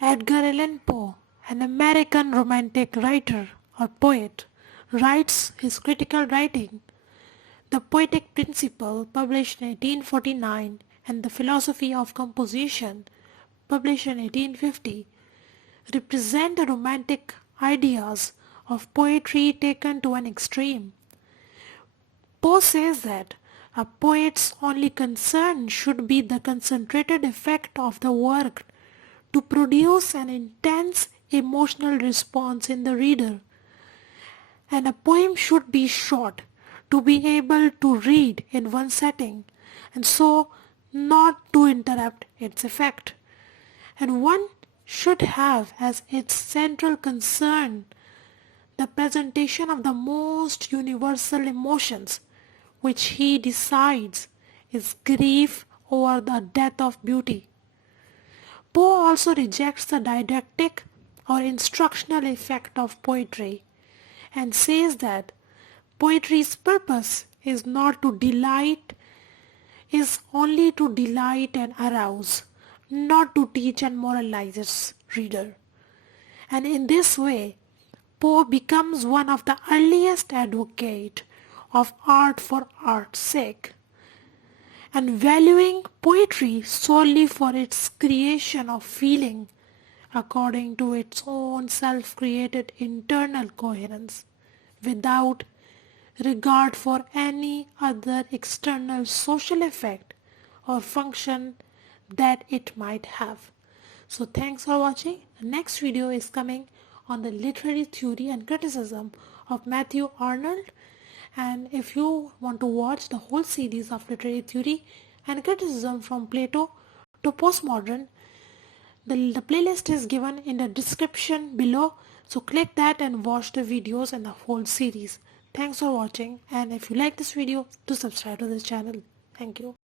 Edgar Allan Poe, an American romantic writer or poet, writes his critical writing, The Poetic Principle, published in 1849, and The Philosophy of Composition, published in 1850, represent the romantic ideas of poetry taken to an extreme. Poe says that a poet's only concern should be the concentrated effect of the work to produce an intense emotional response in the reader, and a poem should be short to be able to read in one setting and so not to interrupt its effect, and one should have as its central concern the presentation of the most universal emotions, which he decides is grief over the death of beauty. Poe also rejects the didactic or instructional effect of poetry and says that poetry's purpose is not to delight, is only to delight and arouse, not to teach and moralize its reader. And in this way, Poe becomes one of the earliest advocates of art for art's sake, and valuing poetry solely for its creation of feeling according to its own self-created internal coherence, without regard for any other external social effect or function that it might have. So thanks for watching. The next video is coming on the literary theory and criticism of Matthew Arnold. And if you want to watch the whole series of literary theory and criticism from Plato to postmodern, the playlist is given in the description below. So click that and watch the videos and the whole series. Thanks for watching, and if you like this video, do subscribe to this channel. Thank you.